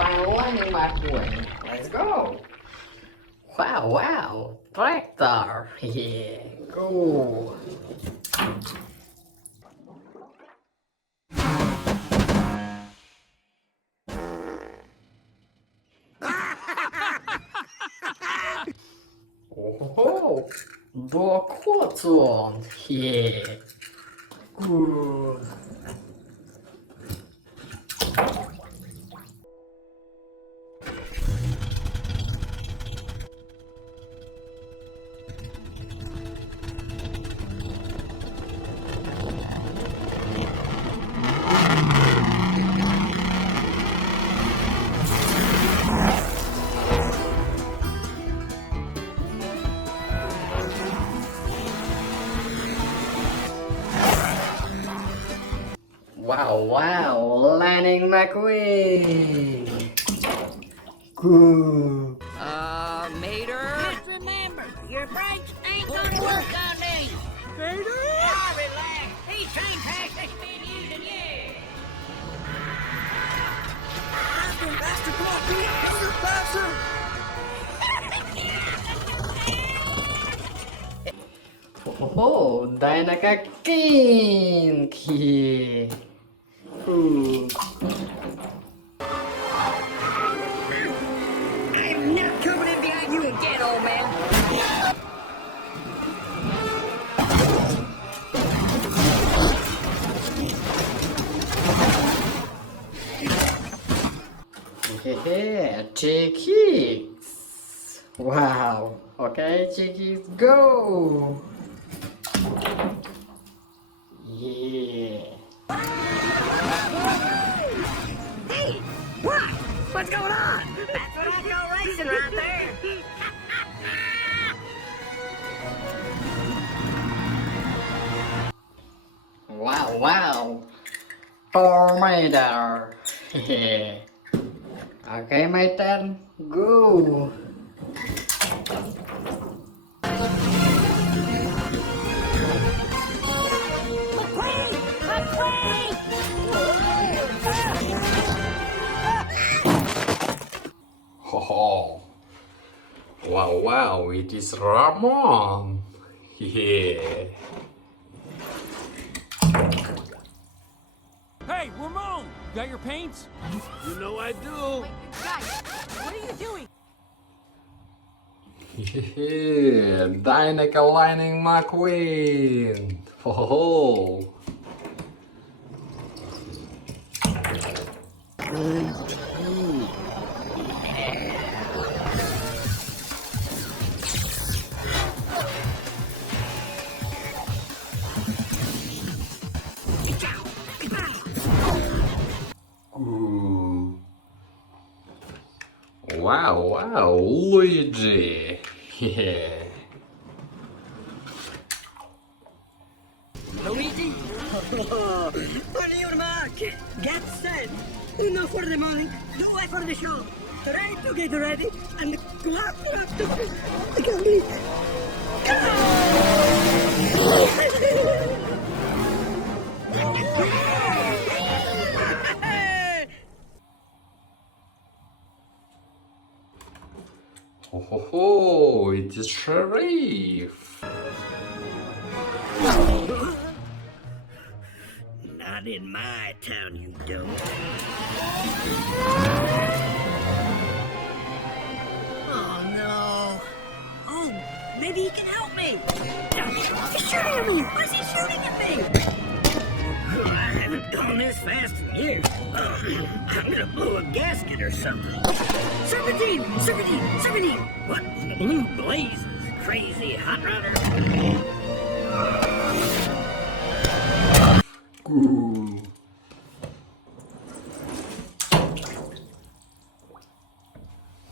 final landing McQueen. Let's go. Wow, tractor. Yeah, go. Oh, the Hudson. Yeah, good. Wow, landing McQueen. Good. Mater? Just remember, your brakes ain't gonna work on me. Mater? Now relax. These train tracks that's been using you. Faster, come on, Pete! Faster! Oh, Dynaka King. Yeah. Good. I'm not coming in behind you again, old man. Yeah, Chickies. Wow. Okay, Chickies, go. Yeah. Hey, what? What's going on? That's what I call racing right there. Wow. Tornado. Yeah. Okay, my turn. Go. McQueen! McQueen! Oh. Wow, it is Ramon. Yeah. Hey, Ramon! Got your paints? You know I do. Guys, what are you doing? Yeah, Dynamic Lightning McQueen. Oh. Ooh. Wow, Luigi. Yeah. Luigi? What are you, Mack? Get set. Uno for the morning, two for the show. Try to get ready and clap. Oh, it is Sheriff. Not in my town, you don't. Oh, no. Oh, maybe he can help me. He's shooting at me. Why is he shooting at me? I haven't gone this fast in years. I'm gonna blow a gasket or something. Serpentine! What in the blue blazes? Crazy hot rodder. Ooh.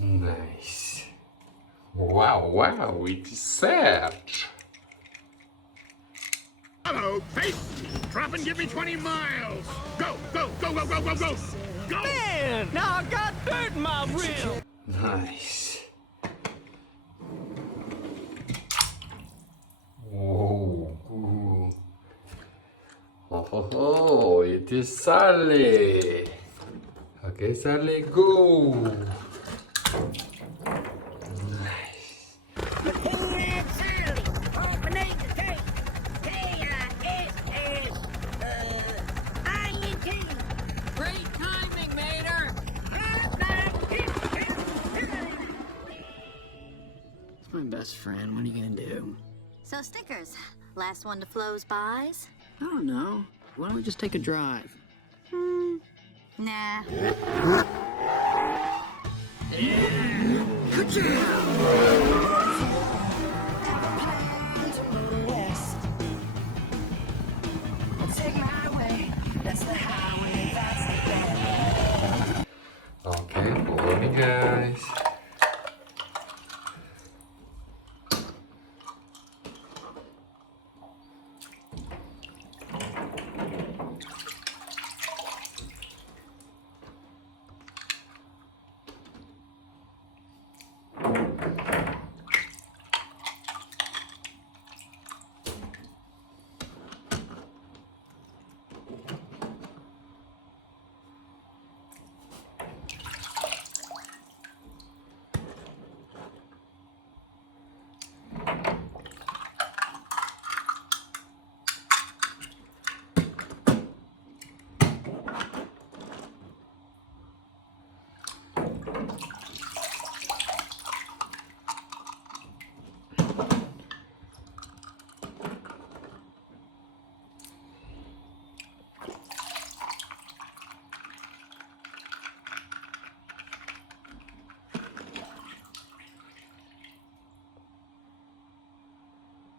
Nice. Wow, it is Serge. Hello, face! Drop and give me 20 miles! Go! Go! Man, now I got dirt in my rib! Nice. Whoa. Ooh. Oh, it is Sally. que sale go. Nice. Great timing, Mater! It's my best friend. What are you gonna do? So stickers. Last one to Flo's buys? I don't know. Why don't we just take a drive? Nah. Good job! Okay, follow me, guys.